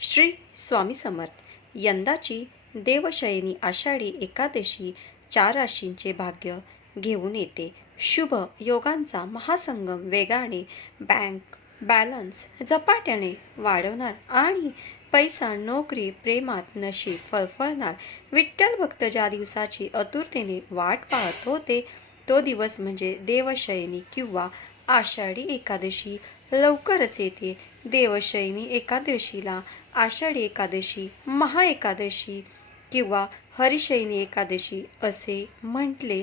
श्री स्वामी समर्थ. यंदाची देवशयनी आषाढी एकादशी 4 राशींचे भाग्य घेऊन येते. शुभ योगांचा महासंगम वेगाने बँक बॅलन्स झपाट्याने वाढवणार आणि पैसा, नोकरी, प्रेमात नशीब फळफळणार. विठ्ठल भक्त ज्या दिवसाची आतुरतेने वाट पाहत होते तो दिवस म्हणजे देवशयनी किंवा आषाढी एकादशी लवकरच येते. देवशयनी एकादशीला आषाढी एकादशी, महाएकादशी किंवा हरिशयनी एकादशी असे म्हटले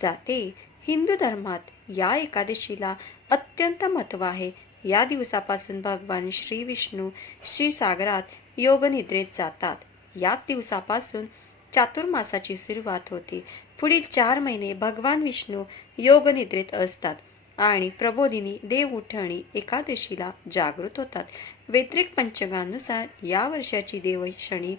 जाते. हिंदू धर्मात या एकादशीला अत्यंत महत्त्व आहे. या दिवसापासून भगवान श्री विष्णू क्षीरसागरात योगनिद्रेत जातात. याच दिवसापासून चातुर्मासाची सुरुवात होते. पुढील 4 महिने भगवान विष्णू योगनिद्रेत असतात आणि प्रबोधिनी देवउठणी एकादशीला जागृत होतात. वैदिक पंचांगानुसार या वर्षाची देवशयनी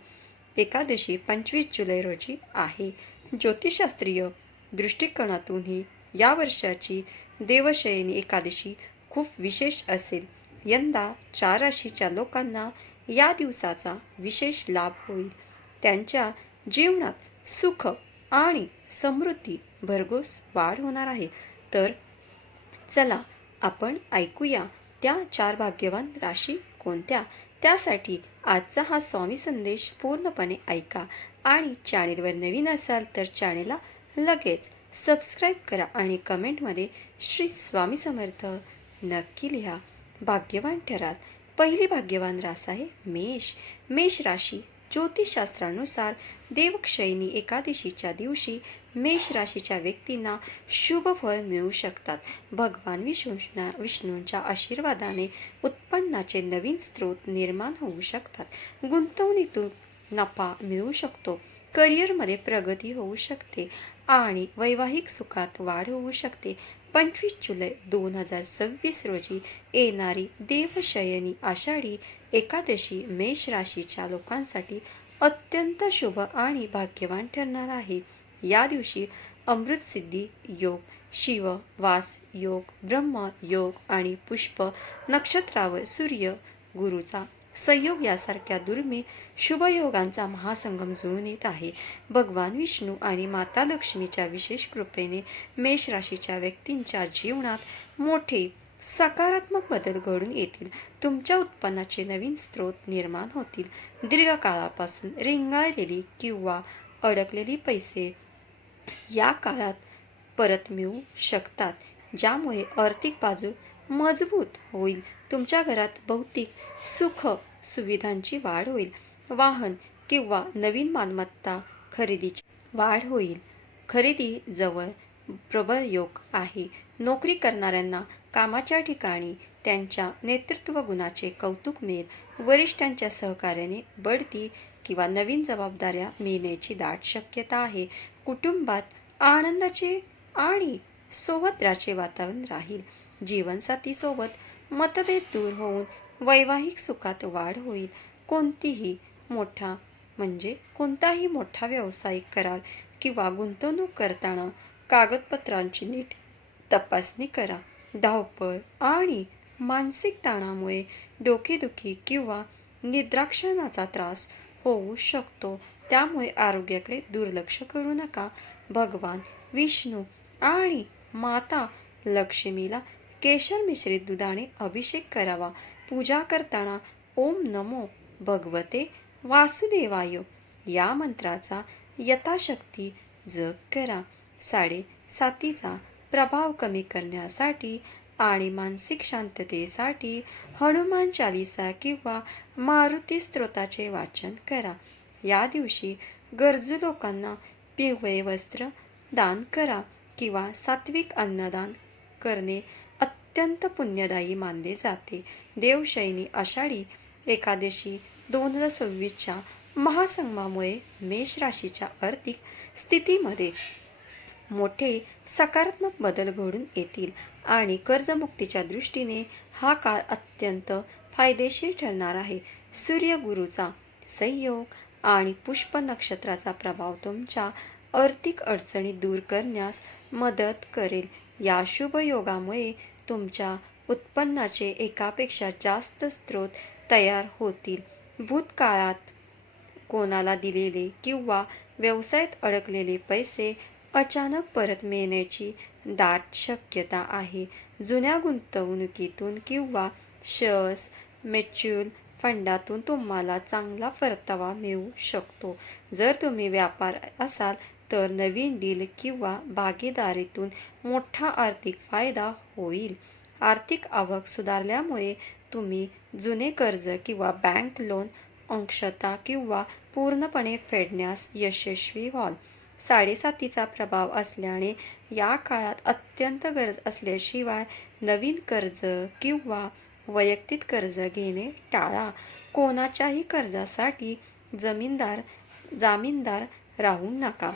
एकादशी 25 जुलै रोजी आहे. ज्योतिषशास्त्रीय दृष्टिकोनातूनही या वर्षाची देवशयनी एकादशी खूप विशेष असेल. यंदा 4 राशीच्या लोकांना या दिवसाचा विशेष लाभ होईल. त्यांच्या जीवनात सुख आणि समृद्धी भरघोस वाढ होणार आहे. तर चला आपण ऐकूया त्या 4 भाग्यवान राशी कोणत्या. त्यासाठी आजचा हा स्वामी संदेश पूर्णपणे ऐका आणि चॅनेलवर नवीन असाल तर चॅनेलला लगेच सबस्क्राईब करा आणि कमेंटमध्ये श्री स्वामी समर्थ नक्की लिहा. भाग्यवान ठराल. पहिली भाग्यवान रास आहे मेष. मेष राशी ज्योतिषशास्त्रानुसार देवशयनी एकादशीच्या दिवशी मेष राशीच्या व्यक्तींना शुभ फळ मिळू शकतात. भगवान विष्णूंच्या आशीर्वादाने उत्पन्नाचे नवीन स्रोत निर्माण होऊ शकतात. गुंतवणुकीतून नफा मिळू शकतो. करिअरमध्ये प्रगती होऊ शकते आणि वैवाहिक सुखात वाढ होऊ शकते. 25 जुलै 2026 रोजी येणारी देवशयनी आषाढी एकादशी मेष राशीच्या लोकांसाठी अत्यंत शुभ आणि भाग्यवान ठरणार आहे. या दिवशी अमृतसिद्धी योग, शिव वास योग, ब्रह्म योग आणि पुष्प नक्षत्रावर सूर्य गुरुचा संयोग यासारख्या दुर्मिळ शुभयोगांचा महासंगम जुळून येत आहे. भगवान विष्णू आणि माता लक्ष्मीच्या विशेष कृपेने मेष राशीच्या व्यक्तींच्या जीवनात मोठे सकारात्मक बदल घडून येतील. तुमच्या उत्पन्नाचे नवीन स्रोत निर्माण होतील. दीर्घकाळापासून रेंगाळलेली किंवा अडकलेली पैसे या काळात परत मिळू शकतात, ज्यामुळे आर्थिक बाजू मजबूत होईल. तुमच्या घरात भौतिक सुख सुविधांची वाढ होईल. वाहन किंवा नवीन मालमत्ता खरेदीची वाढ होईल. खरेदी जवळ प्रबळ योग आहे. नोकरी करणाऱ्यांना कामाच्या ठिकाणी त्यांच्या नेतृत्व गुणाचे कौतुक मिळेल. वरिष्ठांच्या सहकार्याने बढती किंवा नवीन जबाबदाऱ्या मिळण्याची दाट शक्यता आहे. कुटुंबात आनंदाचे आणि सौहार्दाचे वातावरण राहील. जीवनसाथीसोबत मतभेद दूर होऊन वैवाहिक सुखात वाढ होईल. कोणताही मोठा व्यावसायिक करार किंवा गुंतवणूक करताना कागदपत्रांची नीट तपासणी करा. धावपळ आणि मानसिक ताणामुळे डोकेदुखी किंवा निद्राक्षणाचा त्रास होऊ शकतो, त्यामुळे आरोग्याकडे दुर्लक्ष करू नका. भगवान विष्णू आणि माता लक्ष्मीला केशर मिश्रित दुधाने अभिषेक करावा. पूजा करताना ओम नमो भगवते वासुदेवाय या मंत्राचा यथाशक्ती जप करा. 7:30चा प्रभाव कमी करण्यासाठी आणि मानसिक शांततेसाठी हनुमान चालीसा किंवा मारुती स्तोत्राचे वाचन करा. या दिवशी गरजू लोकांना पिवळे वस्त्र दान करा किंवा सात्विक अन्नदान करणे अत्यंत पुण्यदायी मानले जाते. देवशयनी आषाढी एकादशी 2026च्या महासंगमामुळे मेष राशीच्या आर्थिक स्थितीमध्ये मोठे सकारात्मक बदल घडून येतील आणि कर्जमुक्तीच्या दृष्टीने हा काळ अत्यंत फायदेशीर ठरणार आहे. सूर्य गुरुचा संयोग आणि पुष्प नक्षत्राचा प्रभाव तुमच्या आर्थिक अडचणी दूर करण्यास मदत करेल. या शुभ योगामुळे तुमच्या उत्पन्नाचे एकापेक्षा जास्त स्रोत तयार होतील भूतकाळात कोणाला दिलेले किंवा व्यवसायात अडकलेले पैसे अचानक परत मिळण्याची दाट शक्यता आहे. जुन्या गुंतवणुकीतून किंवा शेअर्स, म्युच्युअल फंडातून तुम्हाला चांगला परतावा मिळू शकतो. जर तुम्ही व्यापार असाल तर नवीन डील किंवा भागीदारीतून मोठा आर्थिक फायदा होईल. आर्थिक आवक सुधारल्यामुळे तुम्ही जुने कर्ज किंवा बँक लोन अंशतः किंवा पूर्णपणे फेडण्यास यशस्वी व्हाल. 7.5चा प्रभाव असल्याने या काळात अत्यंत गरज असल्याशिवाय नवीन कर्ज किंवा वैयक्तिक कर्ज घेणे टाळा. कोणाच्याही कर्जासाठी जामीनदार राहू नका,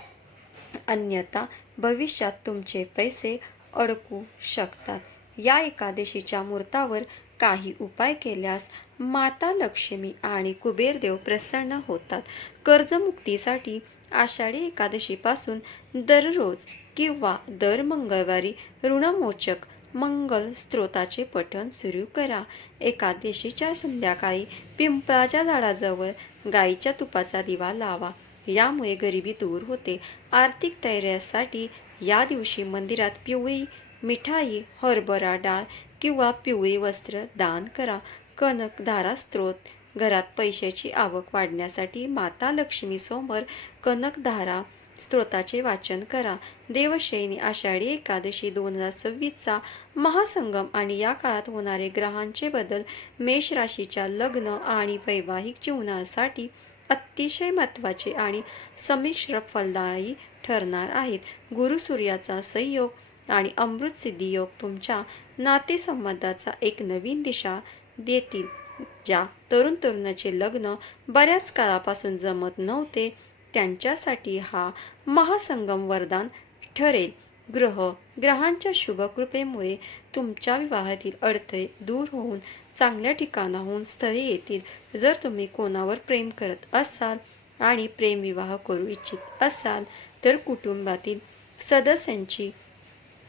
अन्यथा भविष्यात तुमचे पैसे अडकू शकतात. या एकादशीच्या मुहूर्तावर काही उपाय केल्यास माता लक्ष्मी आणि कुबेरदेव प्रसन्न होतात. कर्जमुक्तीसाठी आषाढी एकादशीपासून दररोज किंवा दर मंगळवारी ऋणमोचक मंगल स्तोत्राचे पठण सुरू करा. एकादशीच्या संध्याकाळी पिंपळाच्या झाडाजवळ गाईच्या तुपाचा दिवा लावा. यामुळे गरिबी दूर होते. आर्थिक धैर्यासाठी या दिवशी मंदिरात पिवळी मिठाई, हरभरा डाळ किंवा पिवळी वस्त्र दान करा. कनकधारा स्तोत्र घरात पैशाची आवक वाढण्यासाठी माता लक्ष्मीसमोर कनकधारा स्तोत्राचे वाचन करा. देवशयनी आषाढी एकादशी 2026चा महासंगम आणि या काळात होणारे ग्रहांचे बदल मेष राशीच्या लग्न आणि वैवाहिक जीवनासाठी अतिशय महत्त्वाचे आणि संमिश्र फलदायी ठरणार आहेत. गुरु सूर्याचा संयोग आणि अमृत सिद्धी योग तुमच्या नातेसंबंधाचा एक नवीन दिशा देतील. ज्या तरुण तरुणाचे लग्न बऱ्याच काळापासून जमत नव्हते त्यांच्यासाठी हा महासंगम वरदान ठरेल. ग्रहांच्या शुभ कृपेमुळे तुमच्या विवाहातील अडथळे दूर होऊन चांगल्या ठिकाणाहून स्थळे येतील. जर तुम्ही कोणावर प्रेम करत असाल आणि प्रेमविवाह करू इच्छित असाल तर कुटुंबातील सदस्यांची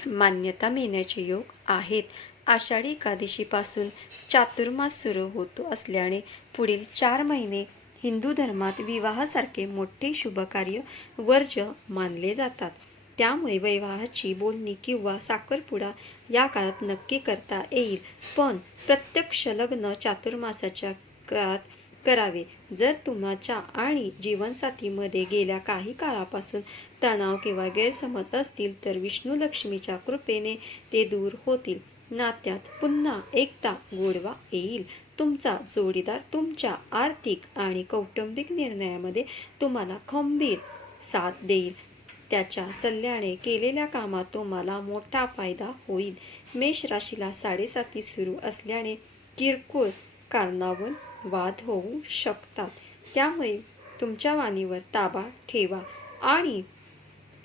मान्यता मिळण्याचे योग आहेत. आषाढी एकादशीपासून चातुर्मास सुरू होतो असल्याने पुढील 4 महिने हिंदू धर्मात विवाहासारखे मोठे शुभकार्य वर्ज्य मानले जातात. त्यामुळे वैवाहाची बोलणी किंवा साखरपुडा या काळात नक्की करता येईल, पण प्रत्यक्ष लग्न चातुर्मासाच्या काळात करावे. जर तुमच्या आणि जीवनसाथीमध्ये गेल्या काही काळापासून तणाव किंवा गैरसमज असतील तर विष्णू लक्ष्मीच्या कृपेने ते दूर होतील. नात्यात पुन्हा एकदा गोडवा येईल. तुमचा जोडीदार तुमच्या आर्थिक आणि कौटुंबिक निर्णयामध्ये तुम्हाला खंबीर साथ देईल. त्याच्या सल्ल्याने केलेल्या कामात तुम्हाला मोठा फायदा होईल. मेष राशीला 7.5 सुरू असल्याने किरकोळ कारणावरून वाद होऊ शकतात. त्यामुळे तुमच्या वाणीवर ताबा ठेवा आणि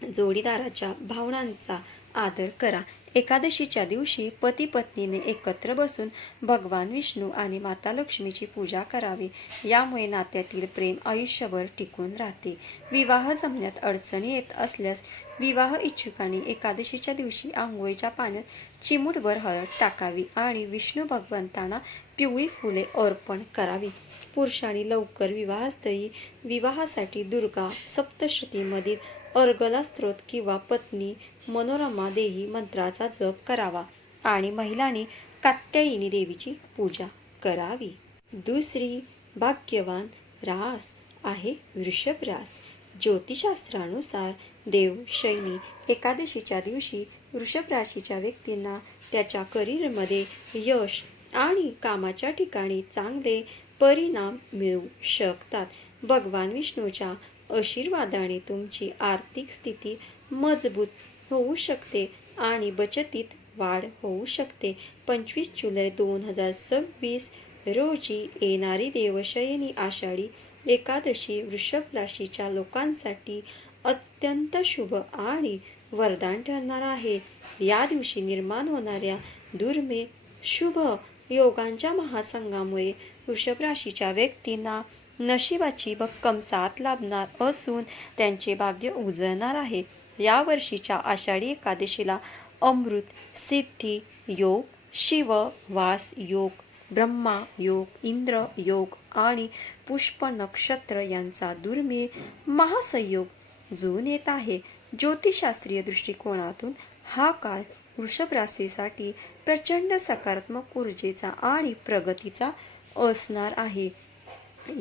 जोडीदाराच्या भावनांचा आदर करा. एकादशीच्या दिवशी पती पत्नीने एकत्र बसून भगवान विष्णू आणि माता लक्ष्मीची पूजा करावी. यामुळे नात्यातील प्रेम आयुष्यभर टिकून राहते. विवाह जमण्यात अडचणी येत असल्यास विवाह इच्छुकांनी एकादशीच्या दिवशी आंघोळीच्या पाण्यात चिमूटभर हळद टाकावी आणि विष्णू भगवंतांना पिवळी फुले अर्पण करावी. पुरुषांनी लवकर विवाहस्थळी विवाहासाठी दुर्गा सप्तशतीमधील अर्गला स्तोत्र किंवा पत्नी मनोरमा देवी मंत्राचा जप करावा आणि महिलांनी कात्यायनी देवीची पूजा करावी. दुसरी भाग्यवान रास आहे वृषभ रास. ज्योतिषशास्त्रानुसार देवशयनी एकादशीच्या दिवशी वृषभ राशीच्या व्यक्तींना त्याच्या करिअरमध्ये यश आणि कामाच्या ठिकाणी चांगले परिणाम मिळू शकतात. भगवान विष्णूच्या आशीर्वादाने तुमची आर्थिक स्थिती मजबूत होऊ शकते आणि बचतीत वाढ होऊ शकते. 25 जुलै 2026 रोजी येणारी देवशयनी आषाढी एकादशी वृषभ राशीच्या लोकांसाठी अत्यंत शुभ आणि वरदान ठरणार आहे. या दिवशी निर्माण होणाऱ्या दुर्मिळ शुभ योगांच्या महासंगामुळे वृषभ राशीच्या व्यक्तींना नशिबाची भक्कम साथ लाभणार असून त्यांचे भाग्य उजळणार आहे. या वर्षीच्या आषाढी एकादशीला अमृत सिद्धी योग, शिव वास योग ब्रह्मा योग, इंद्र योग आणि पुष्प नक्षत्र यांचा दुर्मिळ महासंयोग जुळून येत आहे. ज्योतिषशास्त्रीय दृष्टिकोनातून हा काळ वृषभ राशीसाठी प्रचंड सकारात्मक ऊर्जेचा आणि प्रगतीचा असणार आहे.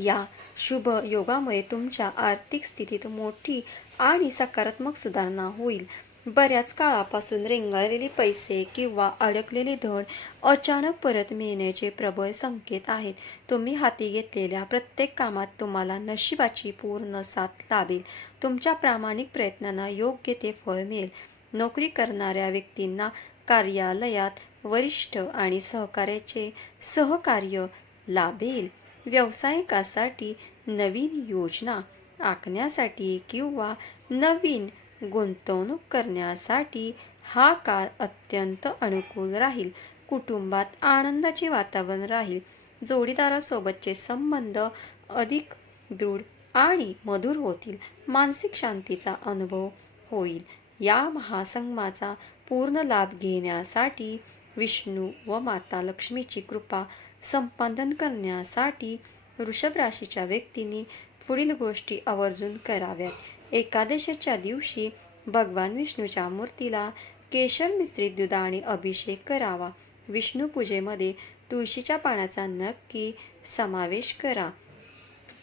या शुभ योगामुळे तुमच्या आर्थिक स्थितीत मोठी आणि सकारात्मक सुधारणा होईल. बऱ्याच काळापासून रेंगाळलेले पैसे किंवा अडकलेले धन अचानक परत मिळण्याचे प्रबळ संकेत आहेत. तुम्ही हाती घेतलेल्या प्रत्येक कामात तुम्हाला नशिबाची पूर्ण साथ लाभेल. तुमच्या प्रामाणिक प्रयत्नांना योग्य ते फळ मिळेल. नोकरी करणाऱ्या व्यक्तींना कार्यालयात वरिष्ठ आणि सहकार्याचे सहकार्य लाभेल. व्यावसायिकासाठी नवीन योजना आखण्यासाठी किंवा नवीन गुंतवणूक करण्यासाठी हा काळ अत्यंत अनुकूल राहील. कुटुंबात आनंदाचे वातावरण राहील. जोडीदारासोबतचे संबंध अधिक दृढ आणि मधुर होतील. मानसिक शांतीचा अनुभव होईल. या महासंगमाचा पूर्ण लाभ घेण्यासाठी विष्णू व माता लक्ष्मीची कृपा संपादन करण्यासाठी वृषभ राशीच्या व्यक्तींनी पुढील गोष्टी आवर्जून कराव्यात. एकादशीच्या दिवशी भगवान विष्णूच्या मूर्तीला केशर मिश्रित दुधाने अभिषेक करावा. विष्णू पूजेमध्ये तुळशीच्या पानाचा नक्की समावेश करा,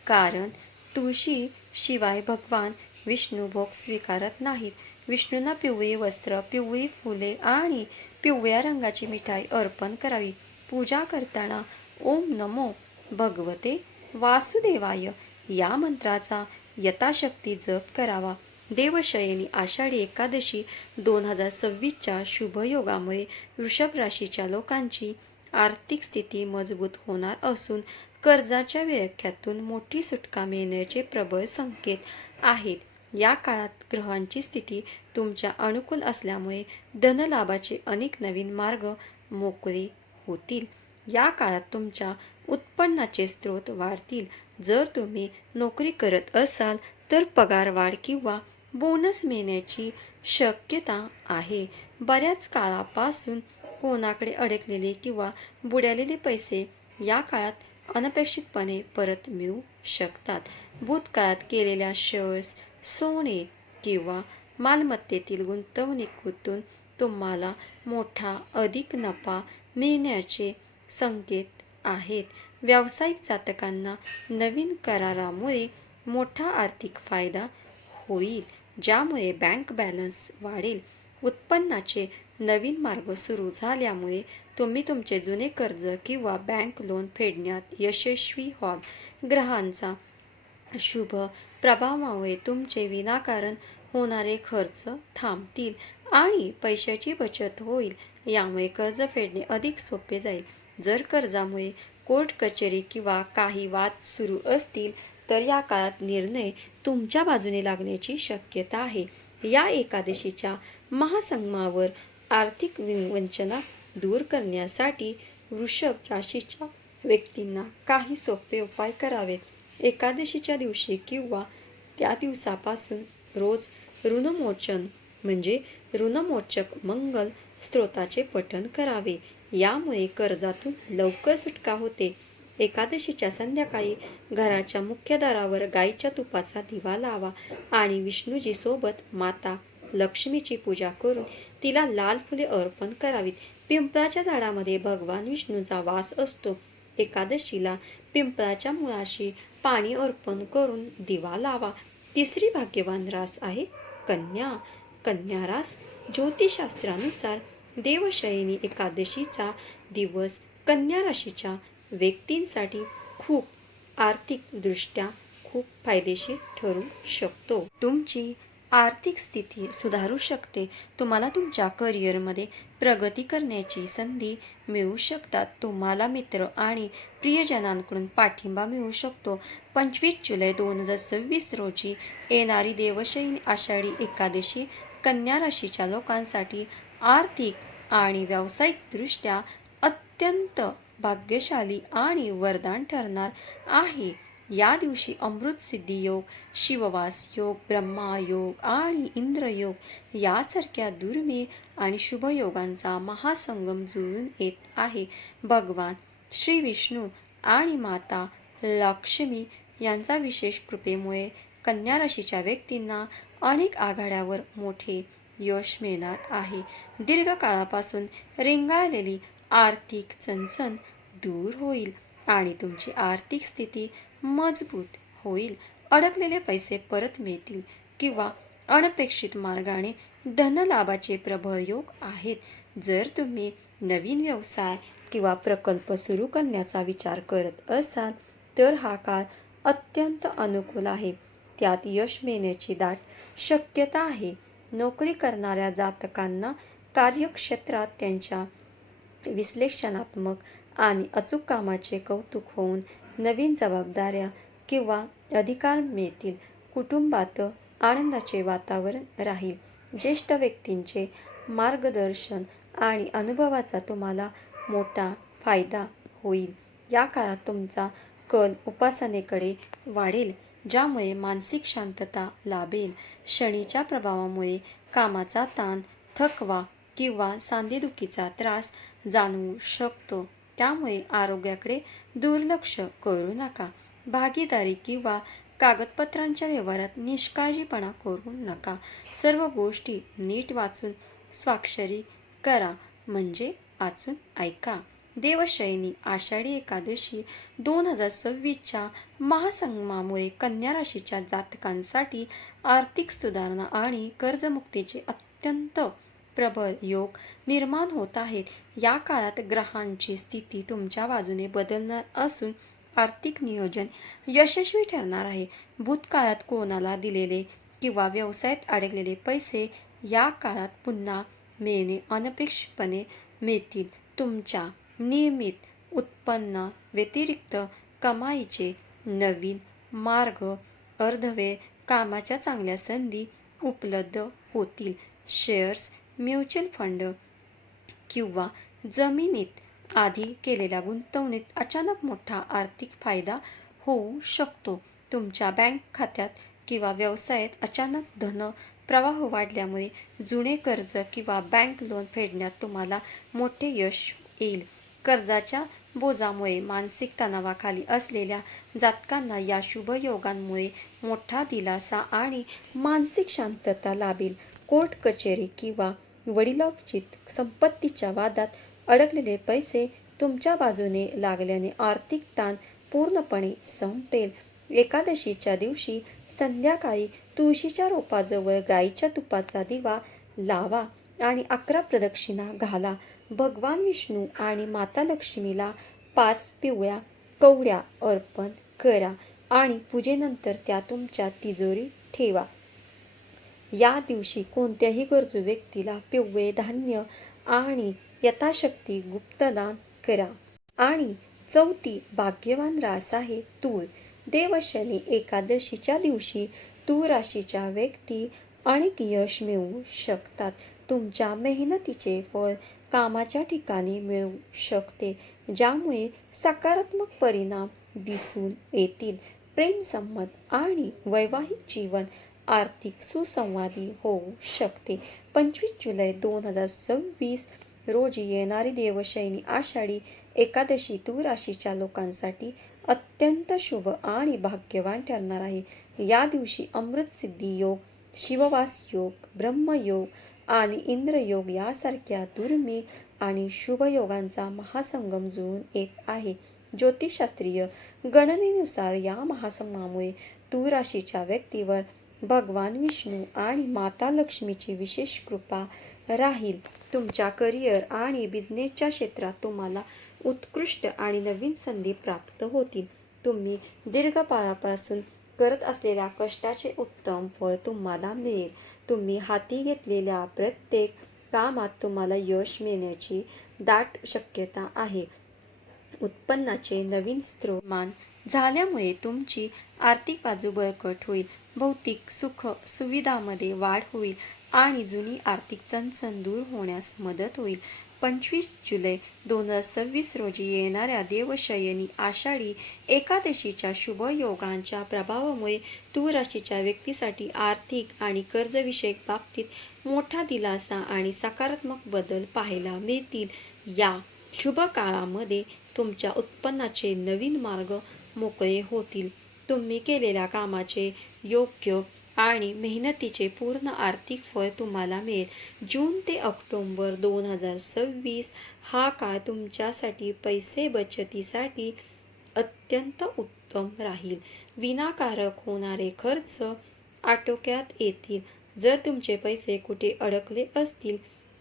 कारण तुळशी शिवाय भगवान विष्णू भोग स्वीकारत नाहीत. विष्णूंना पिवळी वस्त्र, पिवळी फुले आणि पिवळ्या रंगाची मिठाई अर्पण करावी. पूजा करताना ओम नमो भगवते वासुदेवाय या मंत्राचा यथाशक्ती जप करावा. देवशयनी आषाढी एकादशी 2026च्या शुभयोगामुळे वृषभ राशीच्या लोकांची आर्थिक स्थिती मजबूत होणार असून कर्जाच्या विळख्यातून मोठी सुटका मिळण्याचे प्रबळ संकेत आहेत. या काळात ग्रहांची स्थिती तुमच्या अनुकूल असल्यामुळे धनलाभाचे अनेक नवीन मार्ग मोकळे होतील. या काळात तुमच्या उत्पन्नाचे स्रोत वाढतील. जर तुम्ही नोकरी करत असाल तर पगारवाढ किंवा बोनस मिळण्याची शक्यता आहे. बऱ्याच काळापासून कोणाकडे अडकलेले किंवा बुडालेले पैसे या काळात अनपेक्षितपणे परत मिळू शकतात. भूतकाळात केलेल्या शेअर्स, सोने किंवा मालमत्तेतील गुंतवणुकीतून तुम्हाला मोठा अधिक नफा मिळण्याचे संकेत आहेत. व्यावसायिक जातकांना नवीन करारामुळे मोठा आर्थिक फायदा होईल, ज्यामुळे बँक बॅलन्स वाढेल. उत्पन्नाचे नवीन मार्ग सुरू झाल्यामुळे तुम्ही तुमचे जुने कर्ज किंवा बँक लोन फेडण्यात यशस्वी व्हाल. ग्रहांचा शुभ प्रभावामुळे तुमचे विनाकारण होणारे खर्च थांबतील आणि पैशाची बचत होईल. यामुळे कर्ज फेडणे अधिक सोपे जाईल. जर कर्जामुळे कोर्ट कचेरी किंवा काही वाद सुरू असतील तर या काळात निर्णय तुमच्या बाजूने लागण्याची शक्यता आहे. या एकादशीच्या महासंगमावर आर्थिक वंचना दूर करण्यासाठी वृषभ राशीच्या व्यक्तींना काही सोपे उपाय करावेत. एकादशीच्या दिवशी किंवा त्या दिवसापासून रोज ऋणमोचन म्हणजे ऋणमोचक मंगल स्तोत्राचे पठण करावे. यामुळे कर्जातून लवकर सुटका होते. एकादशीच्या संध्याकाळी घराच्या मुख्य दारावर गाईच्या तुपाचा दिवा लावा आणि विष्णूजी सोबत माता लक्ष्मीची पूजा करून तिला लाल फुले अर्पण करावीत. पिंपळाच्या झाडामध्ये भगवान विष्णूचा वास असतो. एकादशीला पिंपळाच्या मुळाशी पाणी अर्पण करून दिवा लावा. तिसरी भाग्यवान रास आहे कन्या. कन्या रास ज्योतिषशास्त्रानुसार देवशयनी एकादशीचा दिवस कन्या राशीच्या व्यक्तींसाठी खूप आर्थिकदृष्ट्या खूप फायदेशीर ठरू शकतो. तुमची आर्थिक स्थिती सुधारू शकते. तुम्हाला तुमच्या करिअरमध्ये प्रगती करण्याची संधी मिळू शकतात. तुम्हाला मित्र आणि प्रियजनांकडून पाठिंबा मिळू शकतो. 25 जुलै 2026 रोजी येणारी देवशयनी आषाढी एकादशी कन्या राशीच्या लोकांसाठी आर्थिक आणि व्यावसायिकदृष्ट्या अत्यंत भाग्यशाली आणि वरदान ठरणार आहे. या दिवशी अमृत सिद्धी योग, शिववास योग, ब्रह्मा योग आणि इंद्र योग यासारख्या दुर्मिळ आणि शुभ योगांचा महासंगम जुळून येत आहे. भगवान श्री विष्णू आणि माता लक्ष्मी यांचा विशेष कृपेमुळे कन्या राशीच्या व्यक्तींना अनेक आघाड्यावर मोठे यश मिळणार आहे. दीर्घकाळापासून रेंगाळलेली आर्थिक चणचण दूर होईल आणि तुमची आर्थिक स्थिती मजबूत होईल. अडकलेले पैसे परत मिळतील किंवा अनपेक्षित मार्गाने धनलाभाचे प्रबळ योग आहेत. जर तुम्ही नवीन व्यवसाय किंवा प्रकल्प सुरू करण्याचा विचार करत असाल तर हा काळ अत्यंत अनुकूल आहे. त्यात यश मिळण्याची दाट शक्यता आहे. नोकरी करणाऱ्या जातकांना कार्यक्षेत्रात त्यांच्या विश्लेषणात्मक आणि अचूक कामाचे कौतुक होऊन नवीन जबाबदाऱ्या किंवा अधिकार मिळतील. कुटुंबात आनंदाचे वातावरण राहील. ज्येष्ठ व्यक्तींचे मार्गदर्शन आणि अनुभवाचा तुम्हाला मोठा फायदा होईल. या काळात तुमचा कल उपासनेकडे वाढेल, ज्यामुळे मानसिक शांतता लाभेल. शनीच्या प्रभावामुळे कामाचा ताण, थकवा किंवा सांधेदुखीचा त्रास जाणवू शकतो. त्यामुळे आरोग्याकडे दुर्लक्ष करू नका. भागीदारी किंवा कागदपत्रांच्या व्यवहारात निष्काळजीपणा करू नका. सर्व गोष्टी नीट वाचून स्वाक्षरी करा, म्हणजे वाचून ऐका. देवशयनी आषाढी एकादशी 2026च्या महासंगमामुळे कन्या राशीच्या जातकांसाठी आर्थिक सुधारणा आणि कर्जमुक्तीचे अत्यंत प्रबळ योग निर्माण होत आहेत. या काळात ग्रहांची स्थिती तुमच्या बाजूने बदलणार असून आर्थिक नियोजन यशस्वी ठरणार आहे. भूतकाळात कोणाला दिलेले किंवा व्यवसायात अडकलेले पैसे या काळात पुन्हा मिळणे अनपेक्षितपणे मिळतील. तुमच्या नियमित उत्पन्न व्यतिरिक्त कमाईचे नवीन मार्ग, अर्धवेळ कामाच्या चांगल्या संधी उपलब्ध होतील. शेअर्स, म्युच्युअल फंड किंवा जमिनीत आधी केलेल्या गुंतवणुकीत अचानक मोठा आर्थिक फायदा होऊ शकतो. तुमच्या बँक खात्यात किंवा व्यवसायात अचानक धन प्रवाह वाढल्यामुळे जुने कर्ज किंवा बँक लोन फेडण्यात तुम्हाला मोठे यश येईल. कर्जाच्या बोजामुळे मानसिक तणावाखाली असलेल्या जातकांना या शुभ योगांमुळे मोठा दिलासा आणि मानसिक शांतता लाभेल. कोर्ट कचेरी किंवा वडिलोचित संपत्तीच्या वादात अडकलेले पैसे तुमच्या बाजूने लागल्याने आर्थिक ताण पूर्णपणे संपेल. एकादशीच्या दिवशी संध्याकाळी तुळशीच्या रोपाजवळ गाईच्या तुपाचा दिवा लावा आणि 11 प्रदक्षिणा घाला. भगवान विष्णू आणि माता लक्ष्मीला 5 पिवळ्या कवड्या अर्पण करा आणि पूजेनंतर त्या तुमच्या तिजोरीत ठेवा. या दिवशी कोणत्याही गरजू व्यक्तीला पिवळे धान्य आणि यथाशक्ती गुप्तदान करा. आणि चौथी भाग्यवान रास आहे तूळ. देवशनी एकादशीच्या दिवशी तूळ राशीच्या व्यक्ती अनेक यश मिळवू शकतात. तुमच्या मेहनतीचे फळ कामाच्या ठिकाणी मिळू शकते, ज्यामुळे सकारात्मक परिणाम दिसून येतील. प्रेमसंबंध आणि वैवाहिक जीवन आर्थिक सुसंवादी होऊ शकते. 25 जुलै 2026 रोजी येणारी देवशयनी आषाढी एकादशी तूळ राशीच्या लोकांसाठी अत्यंत शुभ आणि भाग्यवान ठरणार आहे. या दिवशी अमृतसिद्धी योग, शिववास योग, ब्रह्मयोग आणि इंद्रयोग यासारख्या दुर्मिळ आणि शुभ योगांचा महासंगम जुळून येत आहे. ज्योतिषशास्त्रीय गणनेनुसार या महासंगमामुळे तूळ राशीच्या व्यक्तीवर भगवान विष्णू आणि माता लक्ष्मीची विशेष कृपा राहील. तुमच्या करिअर आणि बिझनेसच्या क्षेत्रात तुम्हाला उत्कृष्ट आणि नवीन संधी प्राप्त होतील. तुम्ही दीर्घकाळापासून करत असलेल्या कष्टाचे उत्तम फळ तुम्हाला मिळेल. तुम्ही हाती घेतलेल्या प्रत्येक कामात तुम्हाला यश मिळण्याची दाट शक्यता आहे. उत्पन्नाचे नवीन स्रोत मान झाल्यामुळे तुमची आर्थिक बाजू बळकट होईल. भौतिक सुख सुविधांमध्ये वाढ होईल आणि जुनी आर्थिक चणचण दूर होण्यास मदत होईल. 25 जुलै 2026 रोजी येणाऱ्या देवशयनी आषाढी एकादशीच्या शुभ योगांच्या प्रभावामुळे तूळ राशीच्या व्यक्तीसाठी आर्थिक आणि कर्जविषयक बाबतीत मोठा दिलासा आणि सकारात्मक बदल पाहायला मिळतील. या शुभ काळामध्ये तुमच्या उत्पन्नाचे नवीन मार्ग मोकळे होतील. तुम्ही केलेल्या कामाचे योग्य आणि मेहनतीचे पूर्ण आर्थिक फळ तुम्हाला मिळेल. जून ते ऑक्टोबर 2026 हा काळ तुमच्यासाठी पैसे बचतीसाठी अत्यंत उत्तम राहील. विनाकारक होणारे खर्च आटोक्यात येतील. जर तुमचे पैसे कुठे अडकले असतील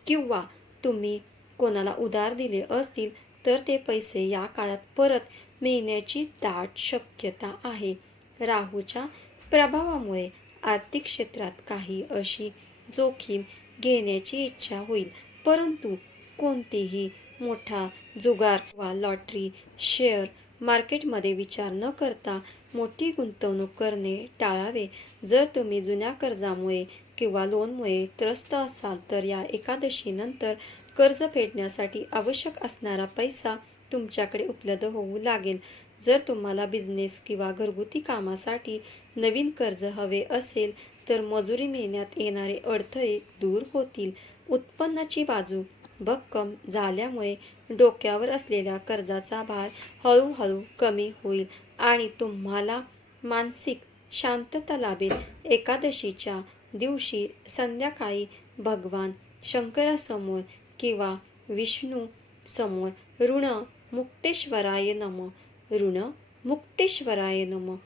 किंवा तुम्ही कोणाला उधार दिले असतील तर ते पैसे या काळात परत मिळण्याची दाट शक्यता आहे. राहूच्या प्रभावामुळे आर्थिक क्षेत्रात काही अशी जोखीम घेण्याची इच्छा होईल, परंतु कोणतीही मोठा जुगार वा लॉटरी, शेअर मार्केटमध्ये विचार न करता मोठी गुंतवणूक करणे टाळावे. जर तुम्ही जुन्या कर्जामुळे किंवा लोनमुळे त्रस्त असाल तर या एकादशीनंतर कर्ज फेडण्यासाठी आवश्यक असणारा पैसा तुमच्याकडे उपलब्ध होऊ लागेल. जर तुम्हाला बिझनेस किंवा घरगुती कामासाठी नवीन कर्ज हवे असेल तर मजुरी मिळण्यात येणारे अडथळे दूर होतील. उत्पन्नाची बाजू भक्कम झाल्यामुळे डोक्यावर असलेल्या कर्जाचा भार हळूहळू कमी होईल आणि तुम्हाला मानसिक शांतता लाभेल. एकादशीच्या दिवशी संध्याकाळी भगवान शंकरासमोर किंवा विष्णू समोर ऋण मुक्तेश्वराय नमः, ऋण मुक्तेश्वराय नमः,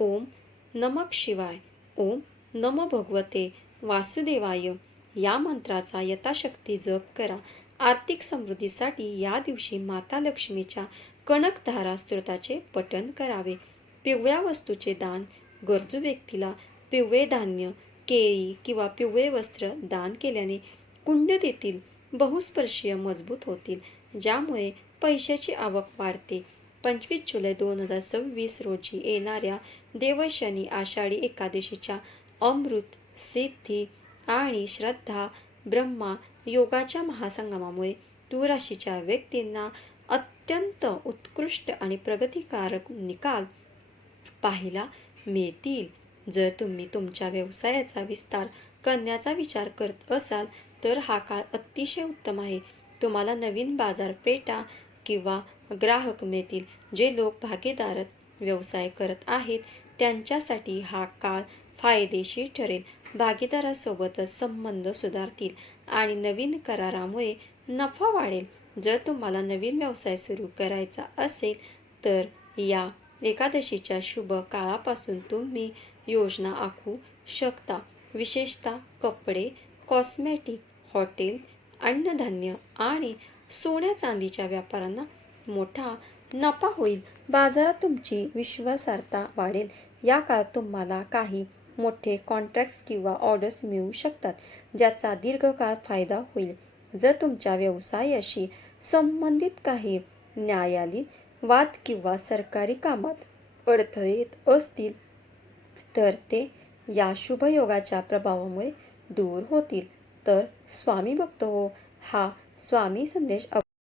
ओम नमः शिवाय, ओम नमो भगवते वासुदेवाय या मंत्राचा यथाशक्ती जप करा. आर्थिक समृद्धीसाठी या दिवशी माता लक्ष्मीच्या कनकधारा स्तोत्राचे पठण करावे. पिवळ्या वस्तूचे दान गरजू व्यक्तीला पिवळे धान्य, केळी किंवा पिवळे वस्त्र दान केल्याने कुंडलीतील बहुस्पर्शीय मजबूत होतील, ज्यामुळे पैशाची आवक वाढते. 25 जुलै 2026 रोजी येणाऱ्या देवशनी आषाढी एकादशीच्या अमृत सिद्धी आणि श्रद्धा ब्रह्मा योगाच्या महासंगमामुळे तूळ राशीच्या व्यक्तींना अत्यंत उत्कृष्ट आणि प्रगतिकारक निकाल पाहायला मिळतील. जर तुम्ही तुमच्या व्यवसायाचा विस्तार करण्याचा विचार करत असाल तर हा काळ अतिशय उत्तम आहे. तुम्हाला नवीन बाजारपेठा किंवा ग्राहक मिळतील. जे लोक भागीदारीत व्यवसाय करत आहेत त्यांच्यासाठी हा काळ फायदेशीर ठरेल. भागीदारासोबतच संबंध सुधारतील आणि नवीन करारामुळे नफा वाढेल. जर तुम्हाला नवीन व्यवसाय सुरू करायचा असेल तर या एकादशीच्या शुभ काळापासून तुम्ही योजना आखू शकता. विशेषतः कपडे, कॉस्मेटिक, हॉटेल, अन्नधान्य आणि सोन्या चांदीच्या व्यापाऱ्यांना मोठा नफा होईल. बाजारात तुमची विश्वासार्हता वाढेल. या काळात तुम्हाला काही मोठे कॉन्ट्रॅक्ट्स किंवा ऑर्डर्स मिळू शकतात, ज्याचा दीर्घकाळ फायदा होईल. जर तुमच्या व्यवसायाशी संबंधित काही न्यायालयीन वाद किंवा सरकारी कामात अडथळे येत असतील तर ते या शुभयोगाच्या प्रभावामुळे दूर होतील. तर स्वामी भक्त हो, हा स्वामी संदेश